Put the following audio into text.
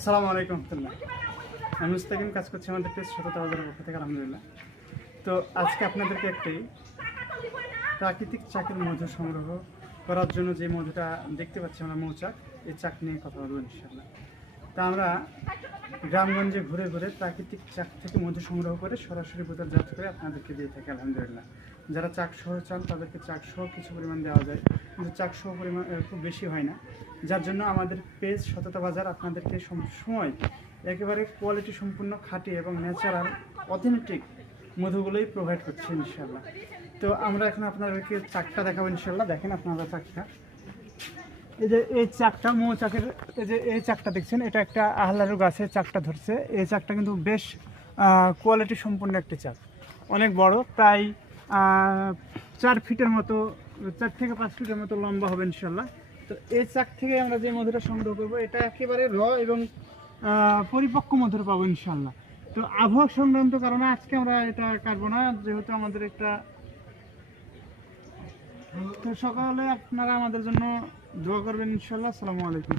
আসসালামু আলাইকুম রহমতুল্লাহ। আমি মুস্তাকিম, কাজ করছি আমাদের পেজ সততা বাজারের পক্ষ থেকে, আলহামদুলিল্লাহ। তো আজকে আপনাদেরকে একটি প্রাকৃতিক চাকের মধু সংগ্রহ করার জন্য যে মধুটা দেখতে পাচ্ছি আমরা, মৌচাক, এই চাক নিয়ে কথা বলবো ইনশাআল্লাহ। তা আমরা গ্রামগঞ্জে ঘুরে ঘুরে প্রাকৃতিক চাক থেকে মধু সংগ্রহ করে সরাসরি বোতলজাত করে আপনাদেরকে দিয়ে থাকি, আলহামদুলিল্লাহ। যারা চাক সহ চান তাদেরকে চাক সহ কিছু পরিমাণ দেওয়া যায়, কিন্তু চাক সহ পরিমাণ খুব বেশি হয় না, যার জন্য আমাদের পেজ সততা বাজার আপনাদেরকে সময় একেবারে কোয়ালিটি সম্পূর্ণ খাঁটি এবং ন্যাচারাল অথেন্টিক মধুগুলোই প্রোভাইড করছে ইনশাল্লাহ। তো আমরা এখন আপনাদেরকে চাকটা দেখাবো ইনশাল্লাহ। দেখেন আপনারা চাকটা, এই যে এই চাকটা মৌচাকের, এই যে এই চাকটা দেখছেন, এটা একটা আহলারু গাছের চাকটা ধরছে। এই চাকটা কিন্তু বেশ কোয়ালিটি সম্পূর্ণ একটি চাক, অনেক বড়, প্রায় 4 ফিটের মতো, 4 থেকে 5 ফিটের মতো লম্বা হবে ইনশাল্লাহ। তো এই চাক থেকে আমরা যে মধুটা সংগ্রহ করবো, এটা একেবারে এবং পরিপক্ক মধুর পাবো ইনশাল্লাহ। তো আবহাওয়া সংক্রান্ত কারণে আজকে আমরা এটা কাটবো না, যেহেতু আমাদের একটা, তো সকালে আপনারা আমাদের জন্য দোয়া করবেন ইনশাল্লাহ। আসসালামু আলাইকুম।